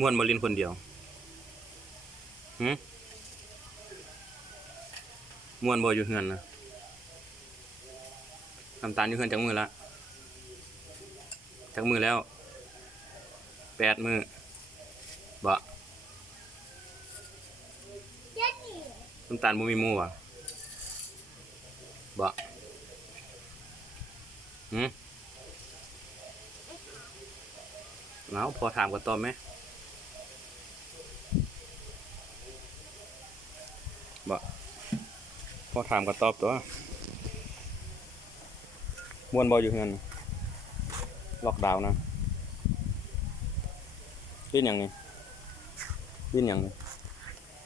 ม่วนบ่ลินคนเดียวม่วนบ่อยู่เฮือนนะน้ำตาลอยู่เฮือนจักมือละจักมือแล้ว8 มื้อบ่น้ำตาลบ่มีหมู่บ่บ่เอาพอถามกันตอบไหมบ่พอถามกันตอบตัวม่วนบ่อยู่เฮือนล็อกดาวน์นะลิ้นหยังนี่ลิ้นหยังนี่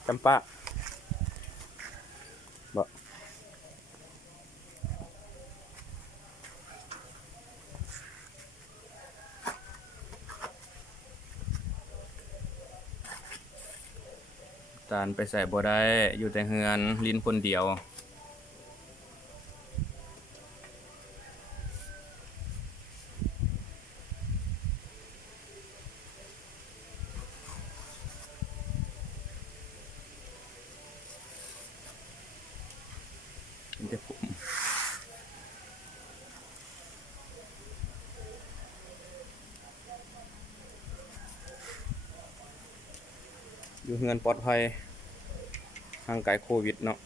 จำปาบ่ตาลไปใส่บ่ได้อยู่แต่เฮือนลิ้นคนเดียวแต่ผมอยู่เฮือนปลอดภัยห่างไกลโควิดเนาะ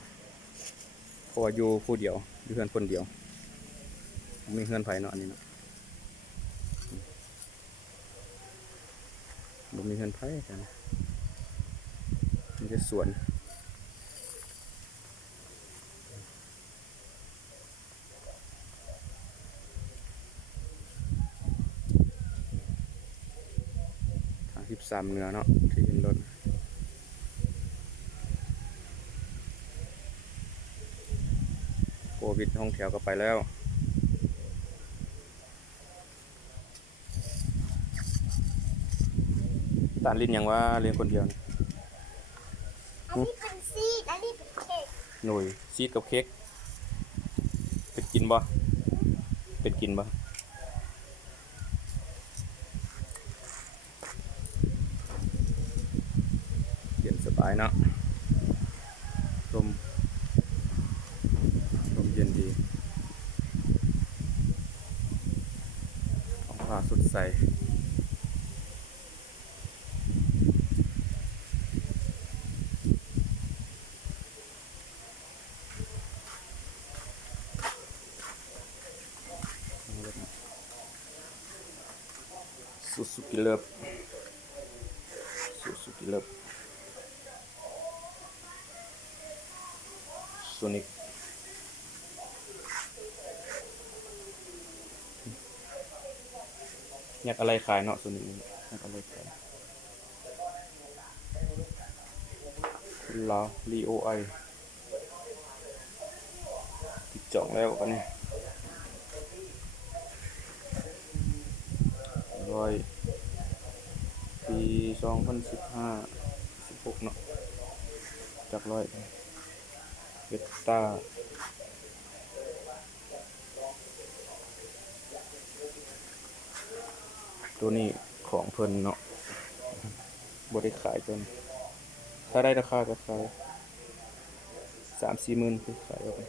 เพราะว่าอยู่ผู้เดียวอยู่เฮือนคนเดียวมีเฮือนไผเนาะอันนี้เนาะบ่มีเฮือนไผกันมีแต่สวนทาง13เหนือเนาะที่เห็นรถโควิดห้องแถวก็ไปแล้วตาลิ้นหยังว่าเรียนคนเดียวนี่อันนี้เป็นซีดอันนี้เป็นเค้กหน่วยซีดกับเค้กเป็นกินบ่เป็นกินบ่เย็นสบายเนาะลมเย็นดีท้องฟ้าสดใสซูซูกิเลิฟโซนิกอยากอะไรขายเนาะโซนิกอยากอะไรขายลาวลีโอไอติดจองแล้วกันเนี่ยปี2015-16เนาะจากเวตตาตัวนี้ของเพิ่นเนาะบ่ได้ขายจนถ้าได้ราคาก็ขาย3-4 หมื่นคือขายออกไป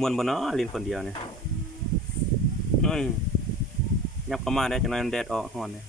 ม่วนบ่เนาะลินคนเดียวเนี่ยยับเข้ามาได้จังได๋มันแดดออกร้อนเนี่ย